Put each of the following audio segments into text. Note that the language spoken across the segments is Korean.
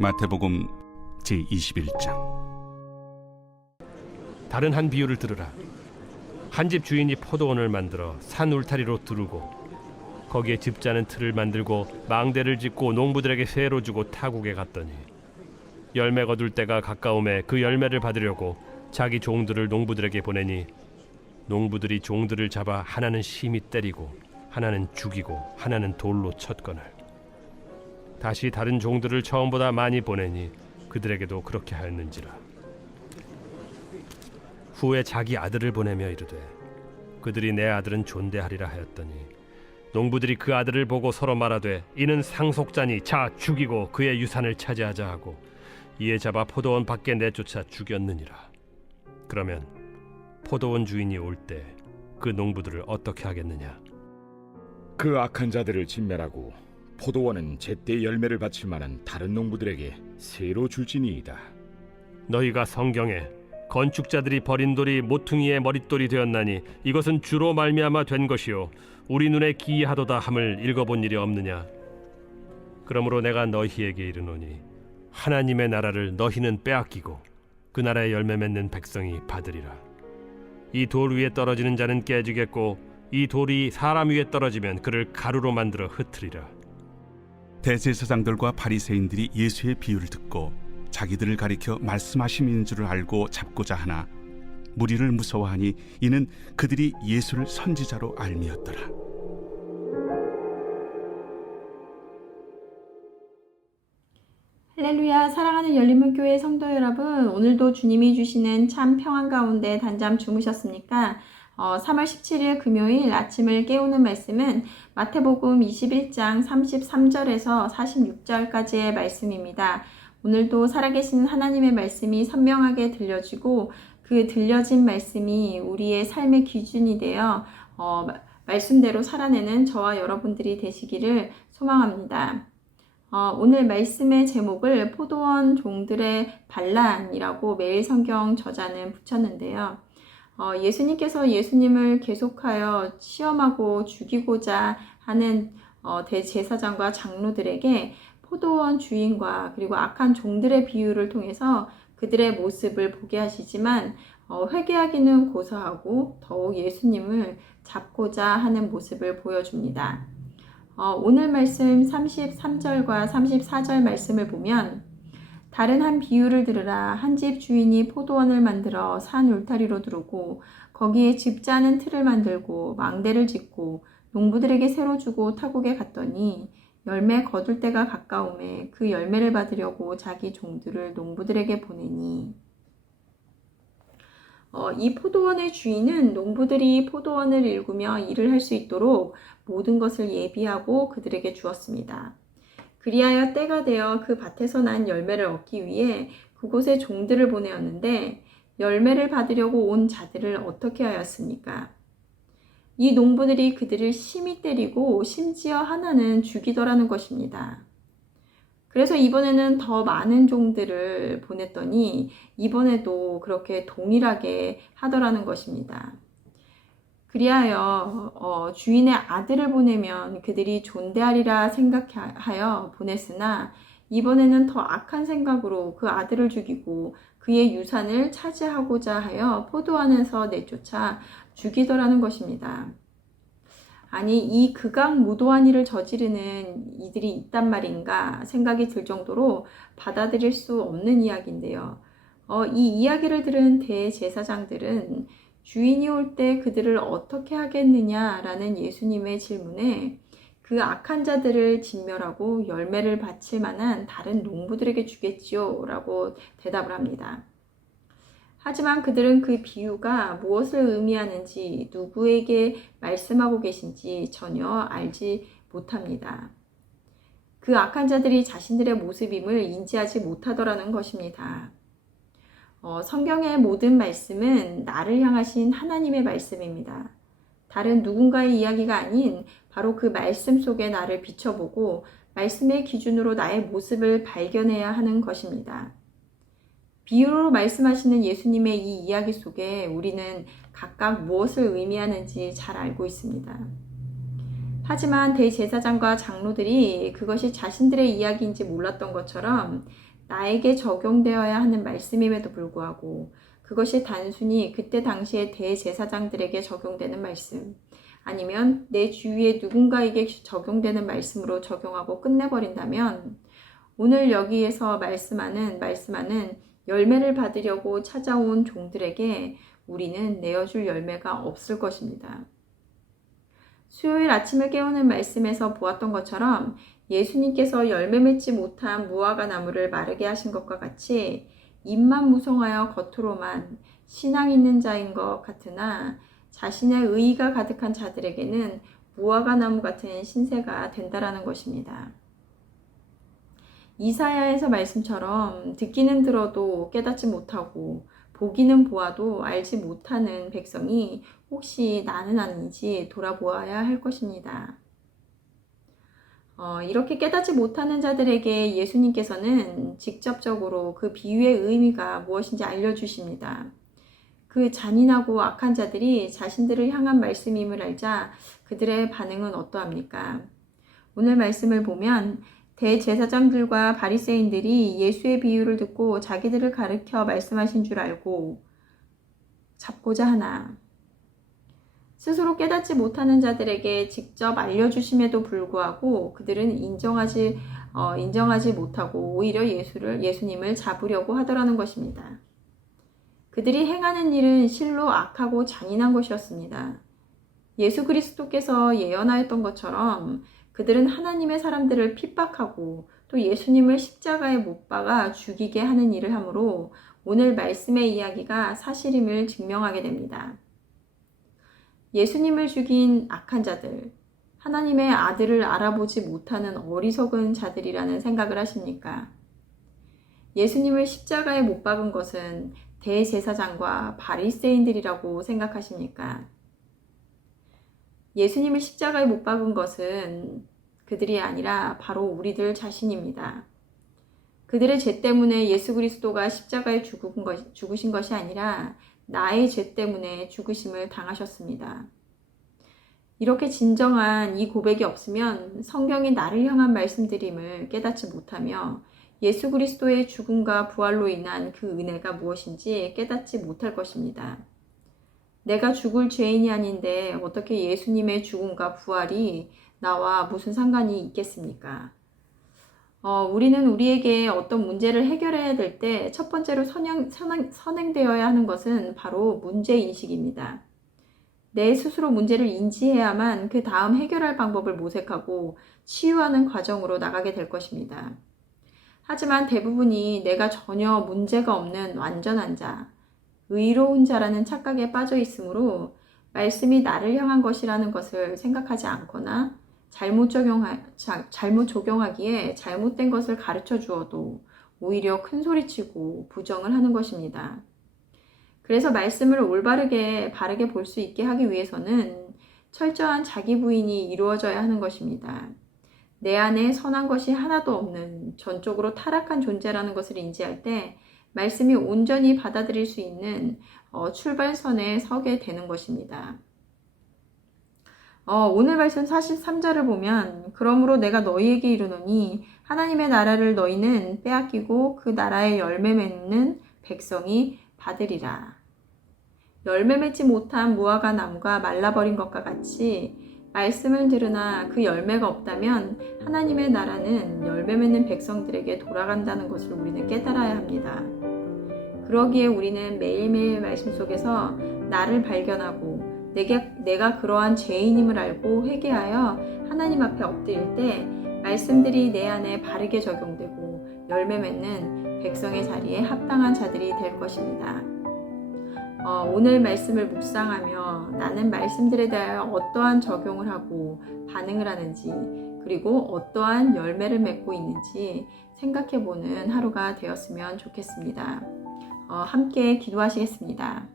마태복음 제21장. 다른 한 비유를 들으라. 한 집 주인이 포도원을 만들어 산 울타리로 두르고 거기에 집자는 틀을 만들고 망대를 짓고 농부들에게 세로 주고 타국에 갔더니 열매 거둘 때가 가까움에 그 열매를 받으려고 자기 종들을 농부들에게 보내니 농부들이 종들을 잡아 하나는 심히 때리고 하나는 죽이고 하나는 돌로 쳤거늘 다시 다른 종들을 처음보다 많이 보내니 그들에게도 그렇게 하였는지라. 후에 자기 아들을 보내며 이르되 그들이 내 아들은 존대하리라 하였더니 농부들이 그 아들을 보고 서로 말하되 이는 상속자니 자 죽이고 그의 유산을 차지하자 하고 이에 잡아 포도원 밖에 내쫓아 죽였느니라. 그러면 포도원 주인이 올 때 그 농부들을 어떻게 하겠느냐? 그 악한 자들을 진멸하고 포도원은 제때 열매를 바칠 만한 다른 농부들에게 새로 줄지니이다. 너희가 성경에 건축자들이 버린 돌이 모퉁이의 머릿돌이 되었나니 이것은 주로 말미암아 된 것이요 우리 눈에 기이하도다 함을 읽어본 일이 없느냐? 그러므로 내가 너희에게 이르노니 하나님의 나라를 너희는 빼앗기고 그 나라의 열매 맺는 백성이 받으리라. 이 돌 위에 떨어지는 자는 깨지겠고 이 돌이 사람 위에 떨어지면 그를 가루로 만들어 흩으리라. 대제사장들과 바리새인들이 예수의 비유를 듣고 자기들을 가리켜 말씀하심인 줄을 알고 잡고자 하나 무리를 무서워하니 이는 그들이 예수를 선지자로 알미었더라. 할렐루야. 사랑하는 열린문교회 성도 여러분, 오늘도 주님이 주시는 참 평안 가운데 단잠 주무셨습니까? 3월 17일 금요일 아침을 깨우는 말씀은 마태복음 21장 33절에서 46절까지의 말씀입니다. 오늘도 살아계신 하나님의 말씀이 선명하게 들려지고 그 들려진 말씀이 우리의 삶의 기준이 되어 말씀대로 살아내는 저와 여러분들이 되시기를 소망합니다. 오늘 말씀의 제목을 포도원 종들의 반란이라고 매일 성경 저자는 붙였는데요. 예수님께서 예수님을 계속하여 시험하고 죽이고자 하는 대제사장과 장로들에게 포도원 주인과 그리고 악한 종들의 비유를 통해서 그들의 모습을 보게 하시지만 회개하기는 고사하고 더욱 예수님을 잡고자 하는 모습을 보여줍니다. 오늘 말씀 33절과 34절 말씀을 보면 다른 한 비유를 들으라. 한 집 주인이 포도원을 만들어 산 울타리로 두르고 거기에 집자는 틀을 만들고 망대를 짓고 농부들에게 세로 주고 타국에 갔더니 열매 거둘 때가 가까움에 그 열매를 받으려고 자기 종들을 농부들에게 보내니 이 포도원의 주인은 농부들이 포도원을 일구며 일을 할 수 있도록 모든 것을 예비하고 그들에게 주었습니다. 그리하여 때가 되어 그 밭에서 난 열매를 얻기 위해 그곳에 종들을 보내었는데 열매를 받으려고 온 자들을 어떻게 하였습니까? 이 농부들이 그들을 심히 때리고 심지어 하나는 죽이더라는 것입니다. 그래서 이번에는 더 많은 종들을 보냈더니 이번에도 그렇게 동일하게 하더라는 것입니다. 그리하여 주인의 아들을 보내면 그들이 존대하리라 생각하여 보냈으나 이번에는 더 악한 생각으로 그 아들을 죽이고 그의 유산을 차지하고자 하여 포도원에서 내쫓아 죽이더라는 것입니다. 아니, 이 극악무도한 일을 저지르는 이들이 있단 말인가 생각이 들 정도로 받아들일 수 없는 이야기인데요. 이 이야기를 들은 대제사장들은 주인이 올 때 그들을 어떻게 하겠느냐라는 예수님의 질문에 그 악한 자들을 진멸하고 열매를 바칠 만한 다른 농부들에게 주겠지요 라고 대답을 합니다. 하지만 그들은 그 비유가 무엇을 의미하는지 누구에게 말씀하고 계신지 전혀 알지 못합니다. 그 악한 자들이 자신들의 모습임을 인지하지 못하더라는 것입니다. 성경의 모든 말씀은 나를 향하신 하나님의 말씀입니다. 다른 누군가의 이야기가 아닌 바로 그 말씀 속에 나를 비춰보고 말씀의 기준으로 나의 모습을 발견해야 하는 것입니다. 비유로 말씀하시는 예수님의 이 이야기 속에 우리는 각각 무엇을 의미하는지 잘 알고 있습니다. 하지만 대제사장과 장로들이 그것이 자신들의 이야기인지 몰랐던 것처럼 나에게 적용되어야 하는 말씀임에도 불구하고 그것이 단순히 그때 당시에 대제사장들에게 적용되는 말씀, 아니면 내 주위의 누군가에게 적용되는 말씀으로 적용하고 끝내버린다면 오늘 여기에서 말씀하는 열매를 받으려고 찾아온 종들에게 우리는 내어줄 열매가 없을 것입니다. 수요일 아침을 깨우는 말씀에서 보았던 것처럼 예수님께서 열매 맺지 못한 무화과 나무를 마르게 하신 것과 같이 입만 무성하여 겉으로만 신앙 있는 자인 것 같으나 자신의 의의가 가득한 자들에게는 무화과 나무 같은 신세가 된다라는 것입니다. 이사야에서 말씀처럼 듣기는 들어도 깨닫지 못하고 보기는 보아도 알지 못하는 백성이 혹시 나는 아닌지 돌아보아야 할 것입니다. 이렇게 깨닫지 못하는 자들에게 예수님께서는 직접적으로 그 비유의 의미가 무엇인지 알려주십니다. 그 잔인하고 악한 자들이 자신들을 향한 말씀임을 알자 그들의 반응은 어떠합니까? 오늘 말씀을 보면 대제사장들과 바리새인들이 예수의 비유를 듣고 자기들을 가르쳐 말씀하신 줄 알고 잡고자 하나 스스로 깨닫지 못하는 자들에게 직접 알려주심에도 불구하고 그들은 인정하지 못하고 오히려 예수님을 잡으려고 하더라는 것입니다. 그들이 행하는 일은 실로 악하고 잔인한 것이었습니다. 예수 그리스도께서 예언하였던 것처럼 그들은 하나님의 사람들을 핍박하고 또 예수님을 십자가에 못 박아 죽이게 하는 일을 하므로 오늘 말씀의 이야기가 사실임을 증명하게 됩니다. 예수님을 죽인 악한 자들, 하나님의 아들을 알아보지 못하는 어리석은 자들이라는 생각을 하십니까? 예수님을 십자가에 못 박은 것은 대제사장과 바리새인들이라고 생각하십니까? 예수님을 십자가에 못 박은 것은 그들이 아니라 바로 우리들 자신입니다. 그들의 죄 때문에 예수 그리스도가 십자가에 죽으신 것이 아니라 나의 죄 때문에 죽으심을 당하셨습니다. 이렇게 진정한 이 고백이 없으면 성경이 나를 향한 말씀드림을 깨닫지 못하며 예수 그리스도의 죽음과 부활로 인한 그 은혜가 무엇인지 깨닫지 못할 것입니다. 내가 죽을 죄인이 아닌데 어떻게 예수님의 죽음과 부활이 나와 무슨 상관이 있겠습니까? 우리는 우리에게 어떤 문제를 해결해야 될 때 첫 번째로 선행되어야 하는 것은 바로 문제인식입니다. 내 스스로 문제를 인지해야만 그 다음 해결할 방법을 모색하고 치유하는 과정으로 나가게 될 것입니다. 하지만 대부분이 내가 전혀 문제가 없는 완전한 자, 의로운 자라는 착각에 빠져 있으므로 말씀이 나를 향한 것이라는 것을 생각하지 않거나 잘못 적용하기에 잘못된 것을 가르쳐 주어도 오히려 큰 소리치고 부정을 하는 것입니다. 그래서 말씀을 바르게 볼 수 있게 하기 위해서는 철저한 자기 부인이 이루어져야 하는 것입니다. 내 안에 선한 것이 하나도 없는 전적으로 타락한 존재라는 것을 인지할 때 말씀이 온전히 받아들일 수 있는 출발선에 서게 되는 것입니다. 오늘 말씀 43절을 보면 그러므로 내가 너희에게 이르노니 하나님의 나라를 너희는 빼앗기고 그 나라의 열매 맺는 백성이 받으리라. 열매 맺지 못한 무화과 나무가 말라버린 것과 같이 말씀을 들으나 그 열매가 없다면 하나님의 나라는 열매 맺는 백성들에게 돌아간다는 것을 우리는 깨달아야 합니다. 그러기에 우리는 매일매일 말씀 속에서 나를 발견하고 내가 그러한 죄인임을 알고 회개하여 하나님 앞에 엎드릴 때 말씀들이 내 안에 바르게 적용되고 열매 맺는 백성의 자리에 합당한 자들이 될 것입니다. 오늘 말씀을 묵상하며 나는 말씀들에 대하여 어떠한 적용을 하고 반응을 하는지 그리고 어떠한 열매를 맺고 있는지 생각해보는 하루가 되었으면 좋겠습니다. 함께 기도하시겠습니다.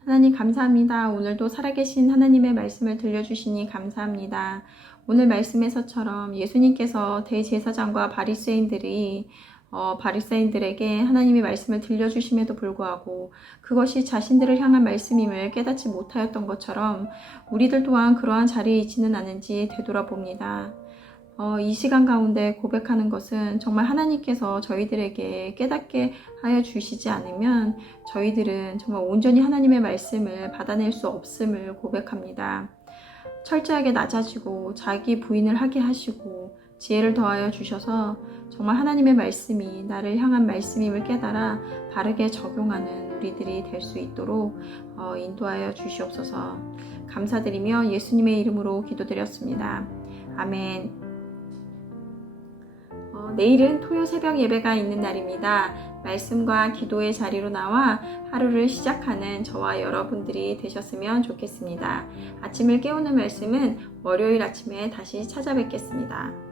하나님 감사합니다. 오늘도 살아계신 하나님의 말씀을 들려주시니 감사합니다. 오늘 말씀에서처럼 예수님께서 대제사장과 바리새인들에게 하나님의 말씀을 들려주심에도 불구하고 그것이 자신들을 향한 말씀임을 깨닫지 못하였던 것처럼 우리들 또한 그러한 자리에 있지는 않은지 되돌아봅니다. 이 시간 가운데 고백하는 것은 정말 하나님께서 저희들에게 깨닫게 하여 주시지 않으면 저희들은 정말 온전히 하나님의 말씀을 받아낼 수 없음을 고백합니다. 철저하게 낮아지고 자기 부인을 하게 하시고 지혜를 더하여 주셔서 정말 하나님의 말씀이 나를 향한 말씀임을 깨달아 바르게 적용하는 우리들이 될 수 있도록 인도하여 주시옵소서. 감사드리며 예수님의 이름으로 기도드렸습니다. 아멘. 내일은 토요 새벽 예배가 있는 날입니다. 말씀과 기도의 자리로 나와 하루를 시작하는 저와 여러분들이 되셨으면 좋겠습니다. 아침을 깨우는 말씀은 월요일 아침에 다시 찾아뵙겠습니다.